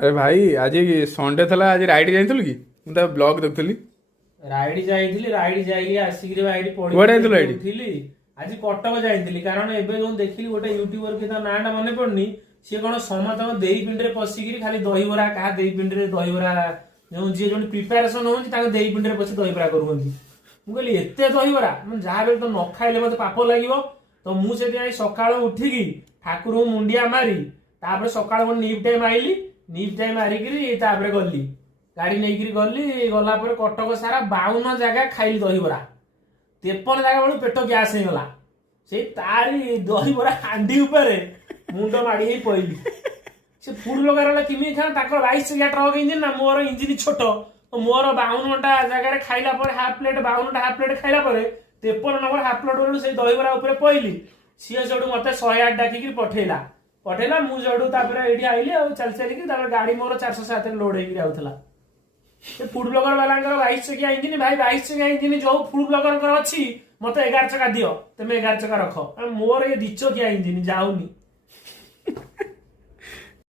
अरे भाई आज संडे थला आज राइड जाइलु कि मुझे ब्लॉग देखुली। राइड जाइଥିଲି ରାଇଡି ଯାଇକି ଆସିକିରି ଭାଇଠି କୁଆଡେ ଯାଇଥିଲୁ ରାଇଡି? ପଢିଥିଲି। ଆଜି କଟକ ଯାଇଥିଲି କାରଣ ଏବେ ଯୋଉ ଦେଖିଲି ଗୋଟେ ୟୁଟ୍ୟୁବର କି ତା ନାଁଟା ମନେ ପଡୁନି, ସିଏ କଣ ସମସ୍ତଙ୍କ ଦେଇ ପିଣ୍ଡିରେ ପଶିକିରି ଖାଲି ଦହିବରା, କାହା ଦେଇ ପିଣ୍ଡିରେ ଦହିବରା ଯୋଉ ଯିଏ ଯୋଉ ପ୍ରିପାରେସନ ହଉଛି ତାଙ୍କ ଦେଇ ପିଣ୍ଡିରେ ପଶି ଦହିବରା କରୁଛନ୍ତି। ମୁଁ କହିଲି ଏତେ ଦହିବରା, ମାନେ ଯାହା ବି ତ ନ ଖାଇଲେ ମତେ ପାପ ଲାଗିବ। ତ ମୁଁ ସେଥିପାଇଁ ସକାଳୁ ଉଠିକି ଠାକୁରଙ୍କୁ ମୁଣ୍ଡିଆ ମାରି ତାପରେ ସକାଳୁ ଗୋଟେ ନିପ୍ ଟାଇମ୍ ଆଇଲି, ନିପ୍ ଟାଇମ୍ ମାରିକିରି ତାପରେ ଗଲି ଗାଡି ନେଇକିରି ଗଲି। ଗଲା ପରେ କଟକ ସାରା 52 ଜାଗା ଖାଇଲି ଦହିବରା। 53 ଜାଗା ବେଳୁ ପେଟ ଗ୍ୟାସ୍ ହେଇଗଲା। ସେଇ ତାରି ଦହିବରା ହାଣ୍ଡି ଉପରେ ମୁଣ୍ଡ ମାଡି ହେଇ ପଇଲି। ସେ ଫୁଡ ବ୍ଲଗର କେମିତି ଖାଆନ୍ତି, ତାଙ୍କର 22 ଚକିଆ ଟ୍ରକ୍ ଇଞ୍ଜିନ ନା, ମୋର ଇଞ୍ଜିନ ଛୋଟ। ମୋର 52ଟା ଜାଗାରେ ଖାଇଲା ପରେ ହାଫ୍ ପ୍ଲେଟ୍, 52ଟା ହାଫ୍ ପ୍ଲେଟ୍ ଖାଇଲା ପରେ 53 ନମ୍ବର ହାଫ୍ ପ୍ଲେଟ୍ ବେଳୁ ସେଇ ଦହିବରା ଉପରେ ପଇଲି। ସିଏ ସେଠୁ ମତେ 108 ଡାକିକି ପଠେଇଲା। ମୁଁ ସେଠୁ ତାପରେ ଏଇଠି ଆଇଲି ଆଉ ଚାଲି ଚାଲିକି। ତାପରେ ଗାଡି ମୋର 407 ଲୋଡ ହେଇକି ଯାଉଥିଲା। ସେ ଫୁଡ ବ୍ଲଗର ବାଲାଙ୍କର 22 ଚକିଆ ଇଞ୍ଜିନ, ଭାଇ 22 ଚକିଆ ଇଞ୍ଜିନ ଯୋଉ ଫୁଡ ବ୍ଲଗରଙ୍କର ଅଛି, ମତେ 11 ଚକା ଦିଅ, ତମେ 11 ଚକା ରଖ। ମୋର ଏ 2 ଚକିଆ ଇଞ୍ଜିନ ଯାଉନି।